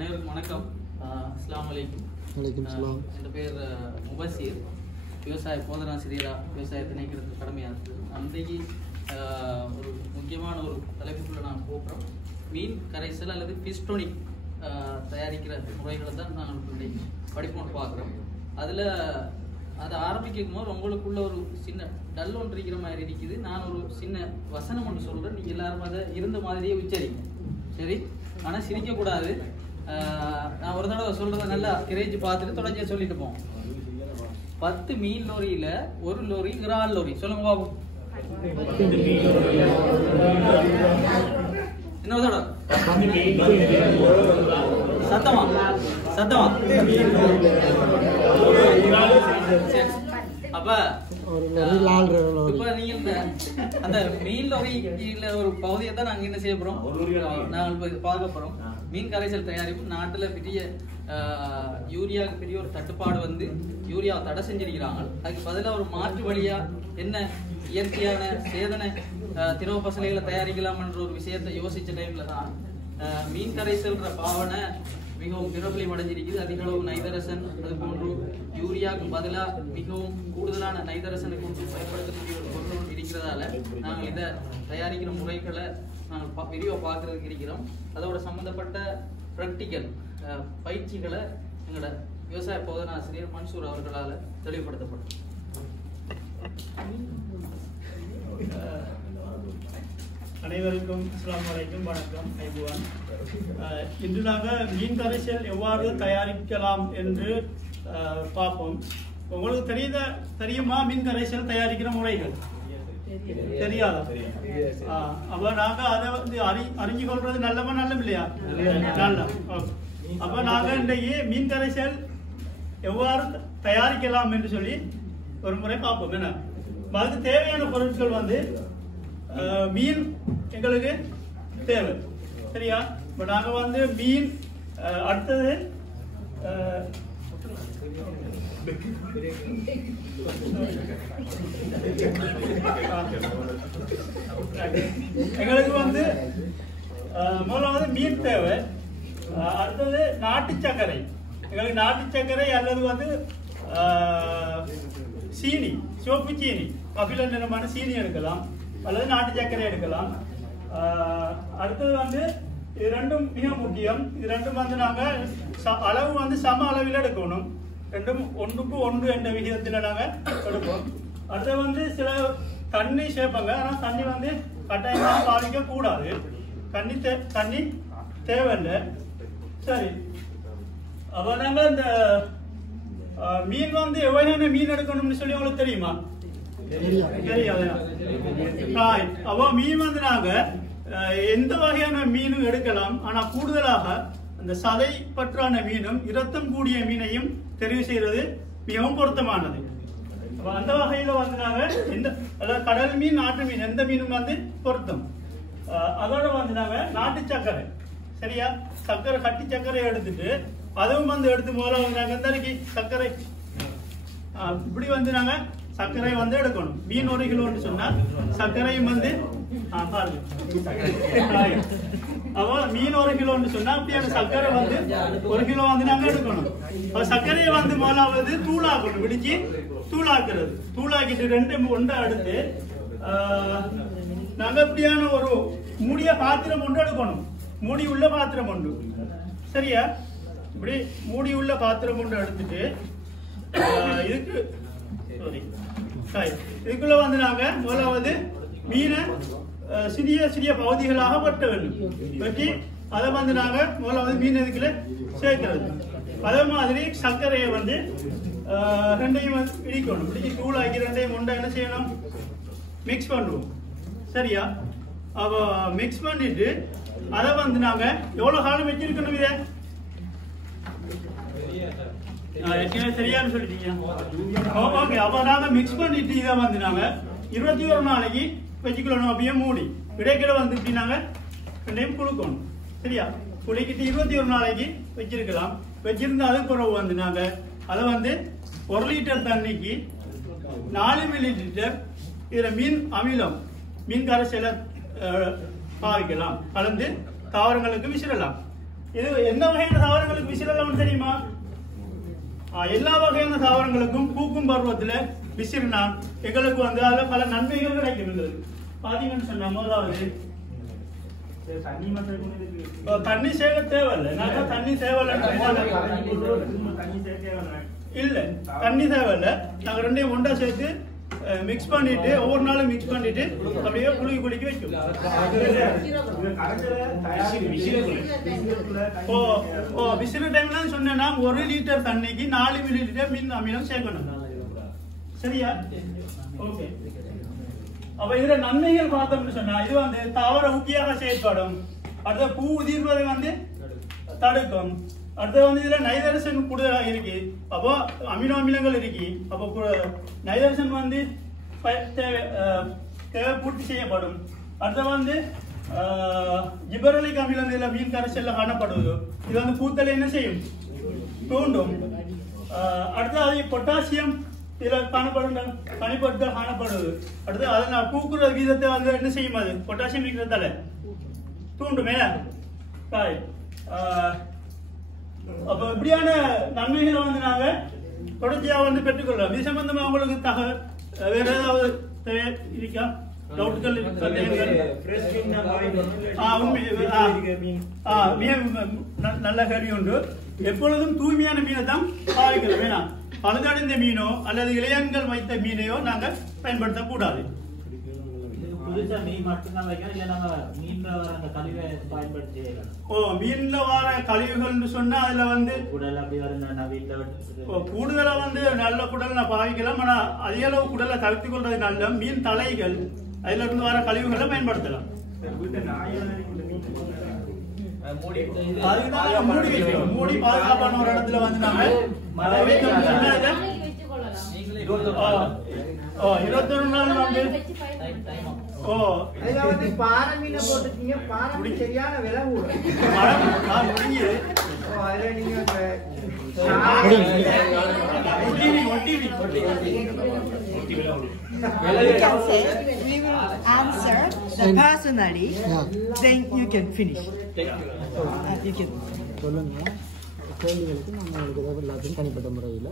அனைவருக்கும் வணக்கம். அஸ்ஸலாமு அலைக்கும். என் பேர் முபசீர். விவசாய போதனாசிரியராக விவசாய திணைக்கிறதுக்கு கடமையாகுது. அன்றைக்கு ஒரு முக்கியமான ஒரு தலைப்புக்குள்ள நான் போகிறோம். மீன் கரைசல் அல்லது பிஸ்டோனிக் தயாரிக்கிற முறைகளை தான் நாங்கள் படிப்போம் பார்க்குறோம். அதில் அதை ஆரம்பிக்கும் போது உங்களுக்குள்ள ஒரு சின்ன டல் ஒன்று இருக்கிற மாதிரி இருக்குது. நான் ஒரு சின்ன வசனம் ஒன்று சொல்கிறேன், நீங்கள் எல்லாரும் அதை இருந்த மாதிரியே உச்சரிங்க, சரி? ஆனால் சிரிக்கக்கூடாது. நான் ஒரு தடவை சொல்கிறத நல்லா கிரேஜ் பார்த்துட்டு தொடர்ச்சியாக சொல்லிட்டு போவோம். 10 மீன் லோரியில் ஒரு லோரி இறால் லோரி. சொல்லுங்க பாபு. இன்னொரு தடவை சத்தமா சத்தமா. அப்ப இப்ப நீங்க அந்த மீன் லோரியில ஒரு பகுதியை தான் நாங்க என்ன செய்ய போறோம், நாங்கள் பார்க்க போறோம். மீன் கரைசல் தயாரிப்பு நாட்டுல பெரிய யூரியாவுக்கு பெரிய ஒரு தட்டுப்பாடு வந்து யூரியாவை தடை செஞ்சிருக்கிறாங்க. அதுக்கு பதிலாக ஒரு மாற்று வழியா என்ன இயற்கையான சேதன திரவ பசலைகளை தயாரிக்கலாம் என்ற ஒரு விஷயத்தை யோசிச்ச டைம்ல தான் மீன் கரைசல்ன்ற பாவனை மிகவும் பிரபலம் அடைஞ்சிருக்குது. அதிக அளவு நைதரசன், அது போன்று யூரியாவுக்கு பதிலாக மிகவும் கூடுதலான நைதரசனை கொண்டு பயன்படுத்தக்கூடிய ஒரு பொருள் இருக்கிறதால நாங்கள் இதை தயாரிக்கிற முறைகளை நாங்கள் விரிவாக பார்க்கறதுக்கு இருக்கிறோம். அதோட சம்பந்தப்பட்ட ப்ராக்டிக்கல் பயிற்சிகளை எங்களோட விவசாய போதனாசிரியர் மன்சூர் அவர்களால் தெளிவுபடுத்தப்படும். அனைவருக்கும் அஸ்ஸலாமு அலைக்கும், வணக்கம். ஐபுவான். இன்று நாங்கள் மீன் கரைசல் எவ்வாறு தயாரிக்கலாம் என்று பார்ப்போம். உங்களுக்கு தெரியுமா மீன் கரைசல் தயாரிக்கிற முறைகள்? தெரியாதா? அப்ப நாங்க அதை வந்து அறிஞ்சு கொள்றது நல்லவா நல்லம் இல்லையா? நல்ல. அப்ப நாங்க இன்றைக்கு மீன் கரைசல் எவ்வாறு தயாரிக்கலாம் என்று சொல்லி ஒரு முறை பார்ப்போம். என்ன அதுக்கு தேவையான பொருட்கள் வந்து மீன் எங்களுக்கு தேவை, சரியா? இப்போ நாங்கள் வந்து மீன் அடுத்தது எங்களுக்கு வந்து முதலாவது மீன் தேவை. அடுத்தது நாட்டு சர்க்கரை. எங்களுக்கு நாட்டு சர்க்கரை அல்லது வந்து சீனி, சிவப்பு சீனி, கபில நிறமான சீனி எடுக்கலாம் அல்லது நாட்டு சர்க்கரை எடுக்கலாம். அடுத்தது வந்து இது ரெண்டும் மிக முக்கியம். இது ரெண்டும் வந்து நாங்கள் அளவு வந்து சம அளவில் எடுக்கணும். ரெண்டும் 1:1 என்ற விகிதத்தில் நாங்கள் எடுப்போம். அடுத்தது வந்து சில தண்ணி சேர்ப்பாங்க, ஆனால் தண்ணி வந்து கட்டாயமாக பாதிக்க கூடாது. தண்ணி தேவையில்லை, சரி? அப்போ நாங்கள் இந்த மீன் வந்து எவ்வளவு மீன் எடுக்கணும்னு சொல்லி உங்களுக்கு தெரியுமா? தெரியாது. அப்போ மீன் வந்து நாங்க எந்த வகையான மீனும் எடுக்கலாம், ஆனா கூடுதலாக அந்த சதை பற்றான மீனும் இரத்தம் கூடிய மீனையும் தெரிவு செய்யறது மிகவும் பொருத்தமானது. அந்த வகையில வந்து நாங்க அதாவது கடல் மீன், நாட்டு மீன் எந்த மீனும் வந்து பொருத்தம். அதோட வந்து நாங்க நாட்டு சர்க்கரை, சரியா? சர்க்கரை கட்டி சர்க்கரை எடுத்துட்டு அதுவும் வந்து எடுத்து முதல்ல வந்து நாங்க இந்த சர்க்கரை இப்படி வந்து நாங்க சர்க்கரை வந்து எடுக்கணும். மீன் 1 கிலோன்னு சொன்னா சர்க்கரையும் வந்து பாருங்க. அப்போ மீன் 1 கிலோன்னு சொன்னா அப்படியான சர்க்கரை வந்து 1 கிலோ வந்து நாங்க எடுக்கணும். சர்க்கரையை வந்து முதலாவது தூளாக்கணும், பிடிச்சி தூளாக்குறது. தூளாக்கிட்டு 2 எடுத்து நாங்க இப்படியான ஒரு மூடிய பாத்திரம் ஒன்று எடுக்கணும். மூடி உள்ள பாத்திரம் ஒன்று, சரியா? இப்படி மூடி உள்ள பாத்திரம் ஒன்று எடுத்துட்டு இதுக்குள்ள வந்து நாங்க முதலாவது மீனை சிறிய சிறிய பகுதிகளாக வெட்ட வேண்டும். வெட்டி அதை வந்து நாங்க முதலாவது மீன் இதுக்குள்ள சேர்க்கிறது. அதே மாதிரி சர்க்கரையை வந்து 2ஐயும் இடிக்கணும். இடிச்சு தூளாக்கி 2ஐயும் ஒன்றா என்ன செய்யணும், மிக்ஸ் பண்ணுவோம், சரியா? அப்போ மிக்ஸ் பண்ணிட்டு அதை வந்து நாங்க எவ்வளவு காலம் வச்சிருக்கணும்? இதை சரியான்னு சொல்லிட்டீங்க. ஓகே. அப்ப நாங்க மிக்ஸ் பண்ணிட்டு இதை வந்து நாங்க 21 நாளைக்கு வச்சுக்கணும். அப்படியே மூடி இடைக்கிட வந்து இப்படி நாங்க 2ஐயும் குளுக்கணும், சரியா? குளிக்கிட்டு 21 நாளைக்கு வச்சிருக்கலாம். வச்சிருந்த அதுக்கு பிறகு வந்து நாங்க அதை வந்து 1 லிட்டர் தண்ணிக்கு 4 மில்லிலிட்டர் இதுல மீன் அமிலம், மீன் கரைசலை பாவிக்கலாம், கலந்து தாவரங்களுக்கு விசிறலாம். இது என்ன வகையான தாவரங்களுக்கு விசிறலாம் தெரியுமா? எல்லா வகையான தாவரங்களுக்கும் பூக்கும் பருவத்துல விசிறினா எங்களுக்கு வந்து அதுல பல நன்மைகள் கிடைக்கிறது. பாத்தீங்கன்னு சொன்னா முதலாவது தண்ணி சேக தேவையில்லை. நாங்க தண்ணி தேவையில்லை இல்ல, தண்ணி தேவையில்லை. நாங்க ரெண்டையும் ஒன்றா சேர்த்து மிக்ஸ் பண்ணிட்டு ஒவ்வொரு நாளும் மிக்ஸ் பண்ணிட்டு அப்படியே குளிக்க வைக்கும். விசிற டைம்ல சொன்னா 1 லிட்டர் தண்ணிக்கு 4 மில்லிலிட்டர் மின் அமிலம் சேர்க்கணும். சரியா? ஓகே. அப்ப இதுல நன்மைகள் பார்த்தோம்னு சொன்னா இது வந்து தாவர ஊக்கியாக செயல்படும். அடுத்த பூ உதிர்வதை வந்து தடுக்கும். அடுத்து வந்து இதுல நைட்ரஜன் கூடுதலாக இருக்கு. அப்போ அமினோ அமிலங்கள் இருக்கு. அப்போ நைட்ரஜன் வந்து தேவை பூர்த்தி செய்யப்படும். அடுத்து வந்து ஜிபரலிக் அமிலம் இதுல மீன் கரைசல்ல காணப்படுவது. இது வந்து பூத்தலை என்ன செய்யும்? தூண்டும். அடுத்து அது பொட்டாசியம் இதுல காணப்படும் பனிப்பொருட்கள் காணப்படுவது. அடுத்து அதை பூக்குற வீதத்தை வந்து என்ன செய்யும்? அது பொட்டாசியம் இருக்கிறதால தூண்டுமே. அப்ப இப்படியான நன்மைகளை வந்து நாங்க தொடர்ச்சியா வந்து பெற்றுக்கொள்ளலாம். இது சம்பந்தமா உங்களுக்கு வேற ஏதாவது இருக்கா? டவுட்கள் நல்ல கேள்வி உண்டு. எப்பொழுதும் தூய்மையான மீனை தான் பாவிக்கலாம். வேணாம் பழுதடைந்த மீனோ அல்லது இளையன்கள் வைத்த மீனையோ நாங்க பயன்படுத்தக்கூடாது. மீன்ல வர கழிவுகள் சொன்னா அதுல வந்து கூடுதலா வந்து நல்ல குடல் நான் பாவிக்கலாம். ஆனா அதிக அளவு குடலை தவிர்த்து கொள்றது நல்ல. மீன் தலைகள் அதுல இருந்து வர கழிவுகளை பயன்படுத்தலாம். மூடி பாதுகாப்பான ஒரு இடத்துல வந்து நாங்க 21 நாள் வந்து பாரமீன போட்டுட்டீங்க. பாரமீன் சரியான விலை கூட we will answer personally, then you can finish. You can. சொல்லுங்க கேள்விகளுக்கு நம்ம எல்லாத்தையும் தனிப்பட்ட முறையில்